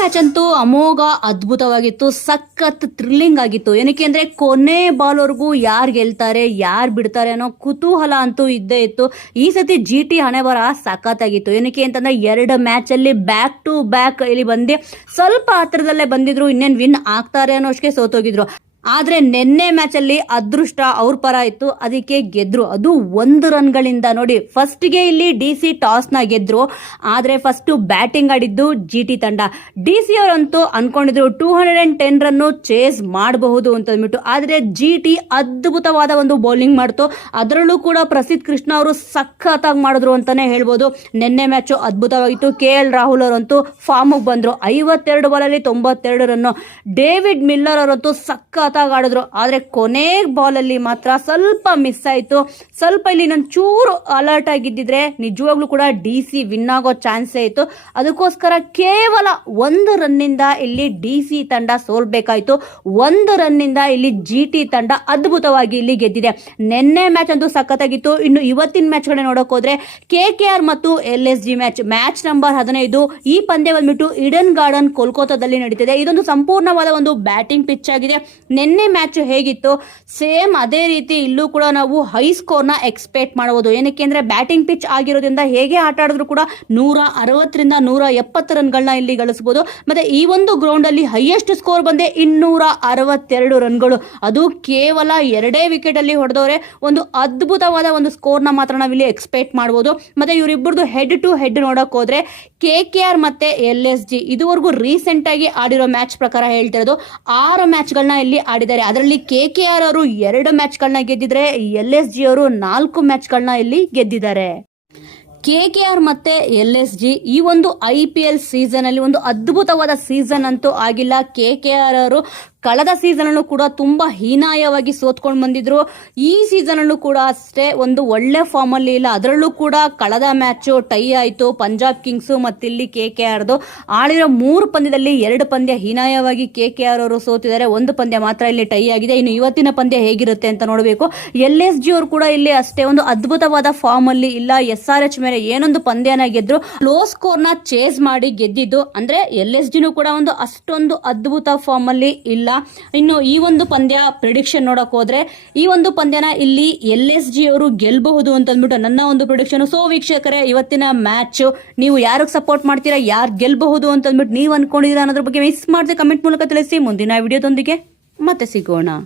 Match ಅಂತೂ ಅಮೋಘ ಅದ್ಭುತವಾಗಿತ್ತು, ಸಖತ್ ಥ್ರಿಲ್ಲಿಂಗ್ ಆಗಿತ್ತು. ಏನಕ್ಕೆ ಅಂದ್ರೆ ಕೊನೆ ಬಾಲ್ವರೆಗೂ ಯಾರು ಗೆಲ್ತಾರೆ ಯಾರು ಬಿಡ್ತಾರೆ ಅನ್ನೋ ಕುತೂಹಲ ಅಂತೂ ಇದ್ದೇ ಇತ್ತು. ಈ ಸತಿ GT ಹಣೆ ಬರ ಸಖತ್ತಾಗಿತ್ತು. ಏನಕ್ಕೆ ಅಂತಂದ್ರೆ 2 ಮ್ಯಾಚ್ ಅಲ್ಲಿ ಬ್ಯಾಕ್ ಟು ಬ್ಯಾಕ್ ಇಲ್ಲಿ ಬಂದು ಸ್ವಲ್ಪ ಹತ್ರದಲ್ಲೇ ಬಂದಿದ್ರು, ಇನ್ನೇನು ವಿನ್ ಆಗ್ತಾರೆ ಅನ್ನೋಷ್ಟಕ್ಕೆ ಸೋತೋಗಿದ್ರು. ಆದ್ರೆ ನಿನ್ನೆ ಮ್ಯಾಚ್ ಅಲ್ಲಿ ಅದೃಷ್ಟ ಅವ್ರ ಪರ ಇತ್ತು, ಅದಕ್ಕೆ ಗೆದ್ರು. ಅದು 1 ರನ್ಗಳಿಂದ. ನೋಡಿ, ಫಸ್ಟ್ಗೆ ಇಲ್ಲಿ DC ಟಾಸ್ ನ ಗೆದ್ರು, ಆದ್ರೆ ಫಸ್ಟ್ ಬ್ಯಾಟಿಂಗ್ ಆಡಿದ್ದು GT ತಂಡ. DC ಅವರಂತೂ ಅನ್ಕೊಂಡಿದ್ರು 210 ರನ್ ಚೇಸ್ ಮಾಡಬಹುದು ಅಂತ ಅಂದ್ಬಿಟ್ಟು, ಆದ್ರೆ GT ಅದ್ಭುತವಾದ ಒಂದು ಬೌಲಿಂಗ್ ಮಾಡ್ತು. ಅದರಲ್ಲೂ ಕೂಡ ಪ್ರಸಿದ್ಧ ಕೃಷ್ಣ ಅವರು ಸಖತ್ತಾಗಿ ಮಾಡಿದ್ರು ಅಂತಾನೆ ಹೇಳ್ಬೋದು. ನಿನ್ನೆ ಮ್ಯಾಚ್ ಅದ್ಭುತವಾಗಿತ್ತು. KL ರಾಹುಲ್ ಅವರಂತೂ ಫಾರ್ಮ್ ಬಂದ್ರು, 52 ಬಾಲಲ್ಲಿ 92 ರನ್. ಡೇವಿಡ್ ಮಿಲ್ಲರ್ ಅವರಂತೂ ಸಖತ್ ಆಡಿದ್ರು, ಆದ್ರೆ ಕೊನೆ ಬಾಲ್ ಅಲ್ಲಿ ಮಾತ್ರ ಸ್ವಲ್ಪ ಮಿಸ್ ಆಯ್ತು. ಸ್ವಲ್ಪ ಇಲ್ಲಿ ನಾನು ಚೂರು ಅಲರ್ಟ್ ಆಗಿದ್ದಿದ್ರೆ ನಿಜವಾಗ್ಲೂ ಕೂಡ DC ವಿನ್ ಆಗೋ ಚಾನ್ಸೇ ಇತ್ತು. ಅದಕ್ಕೋಸ್ಕರ ಕೇವಲ 1 ರನ್ನಿಂದ ಇಲ್ಲಿ DC ತಂಡ ಸೋಲ್ಬೇಕಾಯ್ತು. 1 ರನ್ನಿಂದ ಇಲ್ಲಿ GT ತಂಡ ಅದ್ಭುತವಾಗಿ ಇಲ್ಲಿ ಗೆದ್ದಿದೆ. ನಿನ್ನೆ ಮ್ಯಾಚ್ ಅಂತೂ ಸಖತ್ತಾಗಿತ್ತು. ಇನ್ನು ಇವತ್ತಿನ ಮ್ಯಾಚ್ ಗಳನ್ನ ನೋಡಕ್ ಹೋದ್ರೆ KKR ಮತ್ತು LSG ಮ್ಯಾಚ್ ನಂಬರ್ 15. ಈ ಪಂದ್ಯ ಬಂದ್ಬಿಟ್ಟು ಈಡನ್ ಗಾರ್ಡನ್ ಕೋಲ್ಕತ್ತಾದಲ್ಲಿ ನಡೀತಿದೆ. ಇದೊಂದು ಸಂಪೂರ್ಣವಾದ ಒಂದು ಬ್ಯಾಟಿಂಗ್ ಪಿಚ್ ಆಗಿದೆ. ನಿನ್ನೆ ಮ್ಯಾಚ್ ಹೇಗಿತ್ತು ಸೇಮ್ ಅದೇ ರೀತಿ ಇಲ್ಲೂ ಕೂಡ ನಾವು ಹೈ ಸ್ಕೋರ್ ನ ಎಕ್ಸ್ಪೆಕ್ಟ್ ಮಾಡಬಹುದು. ಏನಕ್ಕೆ ಅಂದ್ರೆ ಬ್ಯಾಟಿಂಗ್ ಪಿಚ್ ಆಗಿರೋದ್ರಿಂದ ಹೇಗೆ ಆಟ ಆಡಿದ್ರು ಕೂಡ 160ರಿಂದ 170 ರನ್ಗಳನ್ನ ಇಲ್ಲಿ ಗಳಿಸಬಹುದು. ಮತ್ತೆ ಈ ಒಂದು ಗ್ರೌಂಡ್ ಅಲ್ಲಿ ಹೈಯೆಸ್ಟ್ ಸ್ಕೋರ್ ಬಂದೆ 262 ರನ್ಗಳು. ಅದು ಕೇವಲ 2 ವಿಕೆಟ್ ಅಲ್ಲಿ ಹೊಡೆದವ್ರೆ. ಒಂದು ಅದ್ಭುತವಾದ ಒಂದು ಸ್ಕೋರ್ ನ ಮಾತ್ರ ನಾವಿಲ್ಲಿ ಎಕ್ಸ್ಪೆಕ್ಟ್ ಮಾಡಬಹುದು. ಮತ್ತೆ ಇವರಿಬ್ಬರದು ಹೆಡ್ ಟು ಹೆಡ್ ನೋಡಕ್ ಹೋದ್ರೆ KKR ಮತ್ತೆ LSG ಇದುವರೆಗೂ ರೀಸೆಂಟ್ ಆಗಿ ಆಡಿರೋ ಮ್ಯಾಚ್ ಪ್ರಕಾರ ಹೇಳ್ತಿರೋದು 6 ಮ್ಯಾಚ್ ಗಳನ್ನ ಇಲ್ಲಿ ಆಡಿದ್ದಾರೆ. ಅದರಲ್ಲಿ KKR ಅವರು 2 ಮ್ಯಾಚ್ ಗಳನ್ನ ಗೆದ್ದಿದ್ರೆ, LSG ಅವರು 4 ಮ್ಯಾಚ್ ಗಳನ್ನ ಇಲ್ಲಿ ಗೆದ್ದಿದ್ದಾರೆ. KKR ಮತ್ತೆ LSG ಈ ಒಂದು IPL ಸೀಸನ್ ಅಲ್ಲಿ ಒಂದು ಅದ್ಭುತವಾದ ಸೀಸನ್ ಅಂತೂ ಆಗಿಲ್ಲ. KKR ಅವರು ಕಳೆದ ಸೀಸನ್ ಅಲ್ಲೂ ಕೂಡ ತುಂಬಾ ಹೀನಾಯವಾಗಿ ಸೋತ್ಕೊಂಡು ಬಂದಿದ್ರು. ಈ ಸೀಸನ್ ಅಲ್ಲೂ ಕೂಡ ಅಷ್ಟೇ ಒಂದು ಒಳ್ಳೆ ಫಾರ್ಮ್ ಅಲ್ಲಿ ಇಲ್ಲ. ಅದರಲ್ಲೂ ಕೂಡ ಕಳೆದ ಮ್ಯಾಚ್ ಟೈ ಆಯ್ತು ಪಂಜಾಬ್ ಕಿಂಗ್ಸ್ ಮತ್ತಿಲ್ಲಿ KKRದು. ಆಡಿರೋ 3 ಪಂದ್ಯದಲ್ಲಿ 2 ಪಂದ್ಯ ಹೀನಾಯವಾಗಿ KKR ಅವರು ಸೋತಿದ್ದಾರೆ, 1 ಪಂದ್ಯ ಮಾತ್ರ ಇಲ್ಲಿ ಟೈ ಆಗಿದೆ. ಇನ್ನು ಇವತ್ತಿನ ಪಂದ್ಯ ಹೇಗಿರುತ್ತೆ ಅಂತ ನೋಡಬೇಕು. LSG ಅವರು ಕೂಡ ಇಲ್ಲಿ ಅಷ್ಟೇ ಒಂದು ಅದ್ಭುತವಾದ ಫಾರ್ಮ್ ಅಲ್ಲಿ ಇಲ್ಲ. SRH ಮೇಲೆ ಏನೊಂದು ಪಂದ್ಯನ ಗೆದ್ರು, ಲೋ ಸ್ಕೋರ್ ನ ಚೇಸ್ ಮಾಡಿ ಗೆದ್ದಿದ್ದು. ಅಂದ್ರೆ LSGನೂ ಕೂಡ ಒಂದು ಅಷ್ಟೊಂದು ಅದ್ಭುತ ಫಾರ್ಮ್ ಅಲ್ಲಿ ಇಲ್ಲ. ಇನ್ನು ಈ ಒಂದು ಪಂದ್ಯ ಪ್ರಿಡಿಕ್ಷನ್ ನೋಡಕ್ ಹೋದ್ರೆ ಈ ಒಂದು ಪಂದ್ಯನ ಇಲ್ಲಿ LSG ಅವರು ಗೆಲ್ಲಬಹುದು ಅಂತ ಅಂದ್ಬಿಟ್ಟು ನನ್ನ ಒಂದು ಪ್ರಿಡಿಕ್ಷನ್. ಸೊ ವೀಕ್ಷಕರೇ, ಇವತ್ತಿನ ಮ್ಯಾಚ್ ನೀವು ಯಾರಿಗೆ ಸಪೋರ್ಟ್ ಮಾಡ್ತೀರಾ, ಯಾರು ಗೆಲ್ಲಬಹುದು ಅಂತ ಅಂದ್ಬಿಟ್ಟು ನೀವು ಅನ್ಕೊಂಡಿದ್ದೀರಾ ಅನ್ನೋದ್ರ ಬಗ್ಗೆ ಮಿಸ್ ಮಾಡದೆ ಕಮೆಂಟ್ ಮೂಲಕ ತಿಳಿಸಿ. ಮುಂದಿನ ವಿಡಿಯೋದೊಂದಿಗೆ ಮತ್ತೆ ಸಿಗೋಣ.